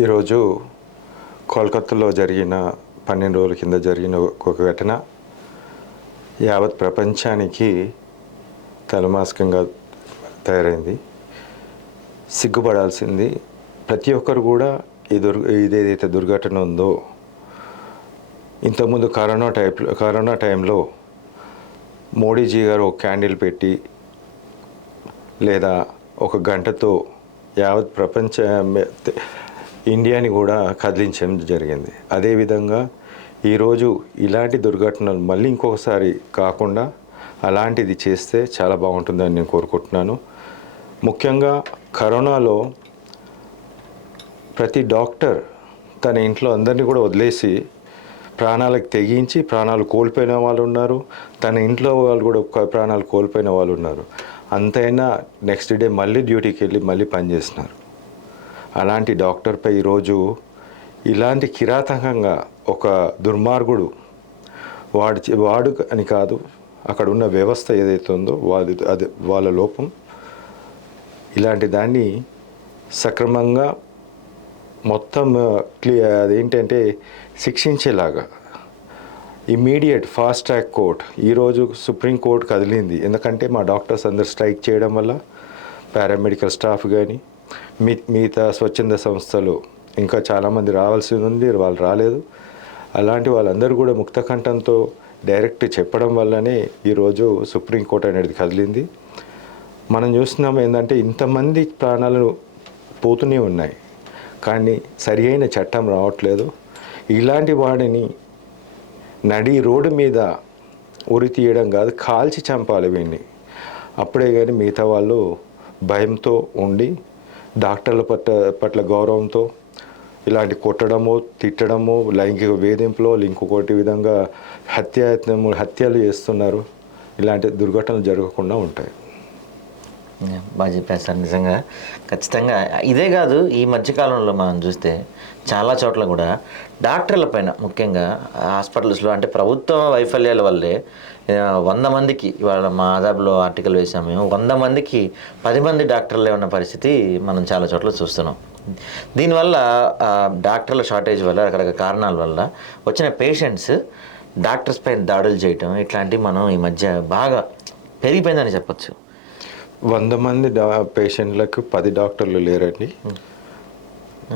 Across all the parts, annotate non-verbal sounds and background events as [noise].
ఈరోజు కోల్కత్తాలో జరిగిన పన్నెండు రోజుల కింద జరిగిన ఒక ఘటన. యావత్ ప్రపంచానికి తలమాస్కంగా తయారైంది. సిగ్గుపడాల్సింది ప్రతి ఒక్కరు కూడా ఈ దుర్ ఇదేదైతే దుర్ఘటన ఉందో ఇంతకుముందు కరోనా టైప్ కరోనా టైంలో మోడీజీ గారు ఒక క్యాండిల్ పెట్టి లేదా ఒక గంటతో యావత్ ప్రపంచ ఇండియాని కూడా కదిలించడం జరిగింది. అదేవిధంగా ఈరోజు ఇలాంటి దుర్ఘటనలు మళ్ళీ ఇంకొకసారి కాకుండా అలాంటిది చేస్తే చాలా బాగుంటుందని నేను కోరుకుంటున్నాను. ముఖ్యంగా కరోనాలో ప్రతి డాక్టర్ తన ఇంట్లో అందరినీ కూడా వదిలేసి ప్రాణాలకు తెగించి ప్రాణాలు కోల్పోయిన వాళ్ళు ఉన్నారు. తన ఇంట్లో వాళ్ళు కూడా ప్రాణాలు కోల్పోయిన వాళ్ళు ఉన్నారు. అంతైనా నెక్స్ట్ డే మళ్ళీ డ్యూటీకి వెళ్ళి మళ్ళీ పనిచేస్తున్నారు. అలాంటి డాక్టర్పై ఈరోజు ఇలాంటి కిరాతకంగా ఒక దుర్మార్గుడు వాడు వాడు అని కాదు అక్కడ ఉన్న వ్యవస్థ ఏదైతే ఉందో వాది అది వాళ్ళ లోపం. ఇలాంటి దాన్ని సక్రమంగా మొత్తం క్లియర్ అదేంటంటే శిక్షించేలాగా ఇమ్మీడియట్ ఫాస్ట్ ట్రాక్ కోర్ట్. ఈరోజు సుప్రీం కోర్ట్ కదిలింది. ఎందుకంటే మా డాక్టర్స్ అందరు స్ట్రైక్ చేయడం వల్ల పారామెడికల్ స్టాఫ్ కానీ మీ మిగతా స్వచ్ఛంద సంస్థలు ఇంకా చాలామంది రావాల్సి ఉంది వాళ్ళు రాలేదు. అలాంటి వాళ్ళందరూ కూడా ముక్తకంఠంతో డైరెక్ట్ చెప్పడం వల్లనే ఈరోజు సుప్రీంకోర్టు అనేది కదిలింది. మనం చూస్తున్నాం ఏంటంటే ఇంతమంది ప్రాణాలు పోతూనే ఉన్నాయి. కానీ సరి అయిన చట్టం రావట్లేదు. ఇలాంటి వాడిని నడి రోడ్డు మీద ఉరి తీయడం కాదు కాల్చి చంపాలి వీడిని అప్పుడే కానీ మిగతా వాళ్ళు భయంతో ఉండి డాక్టర్ల పట్ల పట్ల గౌరవంతో ఇలాంటి కొట్టడము తిట్టడము లైంగిక వేధింపులో ఇంకొకటి విధంగా హత్యాయత్నము హత్యలు చేస్తున్నారు. ఇలాంటి దుర్ఘటనలు జరగకుండా ఉంటాయి. బాగా చెప్పారు సార్ నిజంగా ఖచ్చితంగా ఇదే కాదు ఈ మధ్యకాలంలో మనం చూస్తే చాలా చోట్ల కూడా డాక్టర్ల పైన ముఖ్యంగా హాస్పిటల్స్లో అంటే ప్రభుత్వ వైఫల్యాల వల్లే వంద మందికి ఇవాళ మా ఆదాబ్లో ఆర్టికల్ వేసాము మేము వంద మందికి పది మంది డాక్టర్లే ఉన్న పరిస్థితి మనం చాలా చోట్ల చూస్తున్నాం. దీనివల్ల డాక్టర్ల షార్టేజ్ వల్ల రకరకాల కారణాల వల్ల వచ్చిన పేషెంట్స్ డాక్టర్స్ పైన దాడులు చేయటం ఇట్లాంటివి మనం ఈ మధ్య బాగా పెరిగిపోయిందని చెప్పొచ్చు. వంద మంది డా పేషెంట్లకు పది డాక్టర్లు లేరండి.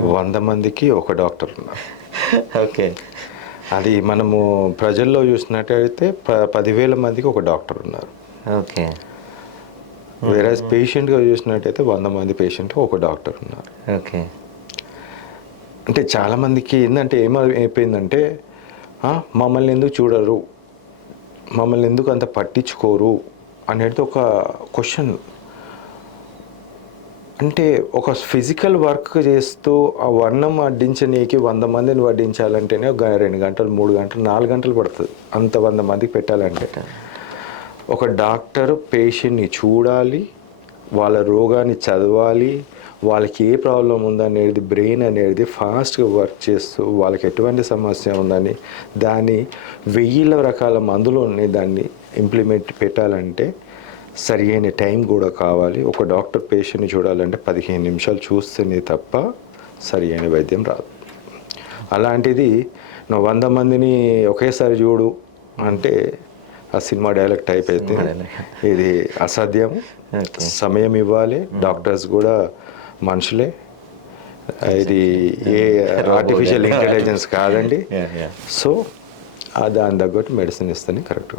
వంద మందికి ఒక డాక్టర్ ఉన్నారు. ఓకే. అది మనము ప్రజల్లో చూసినట్టయితే ప పదివేల మందికి ఒక డాక్టర్ ఉన్నారు. ఓకే. వేరే పేషెంట్గా చూసినట్టయితే వంద మంది పేషెంట్ ఒక డాక్టర్ ఉన్నారు. ఓకే. అంటే చాలామందికి ఏంటంటే ఏమైపోయిందంటే "ఆ, మమ్మల్ని ఎందుకు చూడరు? మమ్మల్ని ఎందుకు అంత పట్టించుకోరు? అనేది ఒక క్వశ్చన్ అంటే ఒక ఫిజికల్ వర్క్ చేస్తూ ఆ వర్ణం వడ్డించనీకి వంద మందిని వడ్డించాలంటేనే ఒక రెండు గంటలు మూడు గంటలు నాలుగు గంటలు పడుతుంది. అంత వంద మందికి పెట్టాలంటే. ఒక డాక్టర్ పేషెంట్ని చూడాలి వాళ్ళ రోగాన్ని చదవాలి వాళ్ళకి ఏ ప్రాబ్లం ఉందనేది బ్రెయిన్ అనేది ఫాస్ట్గా వర్క్ చేస్తూ వాళ్ళకి ఎటువంటి సమస్య ఉందని దాన్ని వెయ్యిల రకాల మందులు ఉన్నాయి దాన్ని ఇంప్లిమెంట్ పెట్టాలంటే సరి అయిన టైం కూడా కావాలి. ఒక డాక్టర్ పేషెంట్ని చూడాలంటే పదిహేను నిమిషాలు చూస్తేనే తప్ప సరి అయిన వైద్యం రాదు. అలాంటిది నువ్వు వంద మందిని ఒకేసారి చూడు అంటే ఆ సినిమా డైలాగ్ టైప్ అయితే ఇది అసాధ్యం. సమయం ఇవ్వాలి. డాక్టర్స్ కూడా మనుషులే. ఇది ఏ [laughs] ఆర్టిఫిషియల్ ఇంటెలిజెన్స్ [laughs] కాదండి. సో దాని తగ్గట్టు మెడిసిన్ ఇస్తేనే కరెక్ట్